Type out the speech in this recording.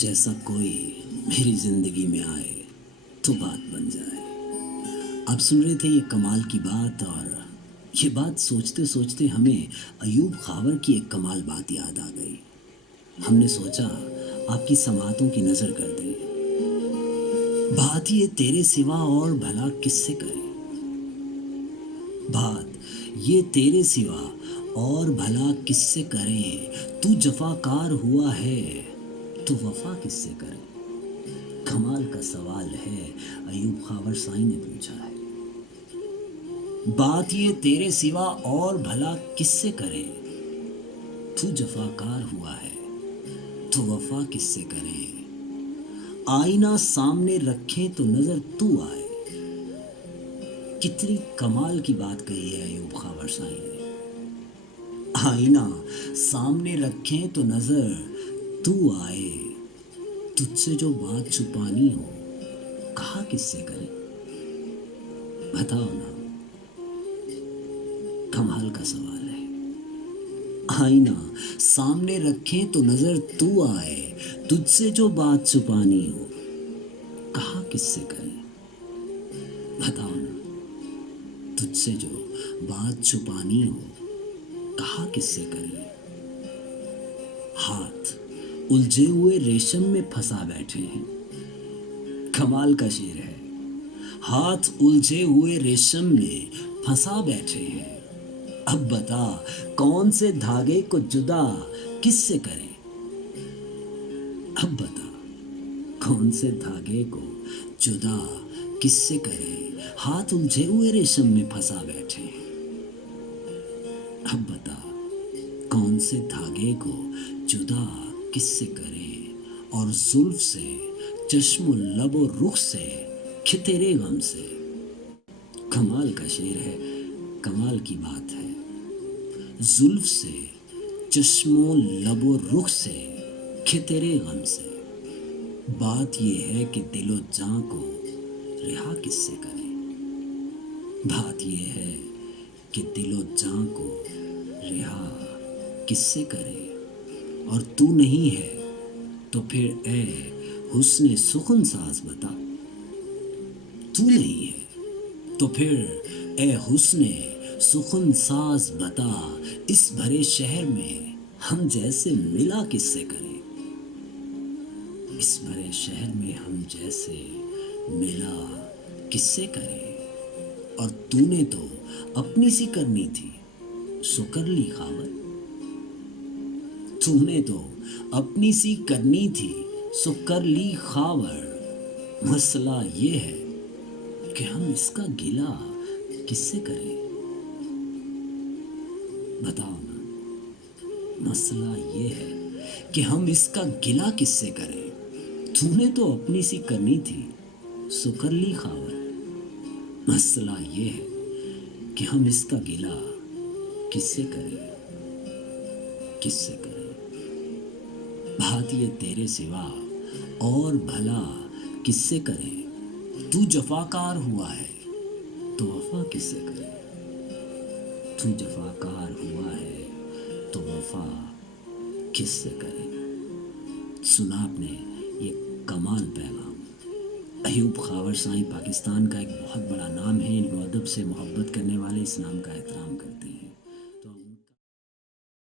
जैसा कोई मेरी जिंदगी में आए तो बात बन जाए। आप सुन रहे थे ये कमाल की बात, और ये बात सोचते सोचते हमें अयूब खावर की एक कमाल बात याद आ गई। हमने सोचा आपकी समातों की नज़र कर दें। बात ये तेरे सिवा और भला किससे करें, बात ये तेरे सिवा और भला किससे करें, तू जफाकार हुआ है तो वफा किससे करें। कमाल का सवाल है, अयूब खावर साईं ने पूछा है। बात ये तेरे सिवा और भला किससे करें, तू जफाकार हुआ है तो वफा किससे करें। आईना सामने रखें तो नजर तू आए। कितनी कमाल की बात कही है अयूब खावर साईं ने। आईना सामने रखें तो नजर तू आए, तुझसे जो बात छुपानी हो कहा किससे करें। बताओ ना, कमाल का सवाल है। आईना सामने रखें तो नजर तू आए, तुझसे जो बात छुपानी हो कहा किससे करें। बताओ ना, तुझसे जो बात छुपानी हो कहा किससे करें। हाथ उलझे हुए रेशम में फंसा बैठे हैं। कमाल का शेर है। हाथ उलझे हुए रेशम में फंसा बैठे हैं। अब बता कौन से धागे को जुदा किससे करें। अब बता कौन से धागे को जुदा किससे करें। हाथ उलझे हुए रेशम में फंसा बैठे हैं। अब बता कौन से धागे को जुदा किससे करें, और जुल्फ से चश्मो लबो रुख से कि तेरे गम से। कमाल का शेर है, कमाल की बात है। जुल्फ से चश्मो लबो रुख से कि तेरे गम से। बात ये है कि दिलो जान को रिहा किससे करें। बात ये है कि दिलो जान को रिहा किससे करें। और तू नहीं है तो फिर ए हुस्ने सुखन साज बता। तू नहीं है तो फिर ए हुस्ने सुखन साज बता। इस भरे शहर में हम जैसे मिला किससे करें। इस भरे शहर में हम जैसे मिला किससे करें। और तूने तो अपनी सी करनी थी सो कर ली खावर। तूने तो अपनी सी करनी थी सो कर ली खावर। मसला ये है कि हम इसका गिला किससे करें। बताओ ना, मसला ये है कि हम इसका गिला किससे करें। तूने तो अपनी सी करनी थी सो कर ली खावर। मसला ये है कि हम इसका गिला किससे करें, किससे करें। बात ये तेरे सिवा और भला किससे करें। तू जफाकार हुआ है तो वफा किससे करें। तू जफाकार हुआ है तो वफा किससे करें। सुना आपने ये कमाल पैगाम। अयूब खावर साईं पाकिस्तान का एक बहुत बड़ा नाम है। इल्म अदब से मोहब्बत करने वाले इस नाम का एहतराम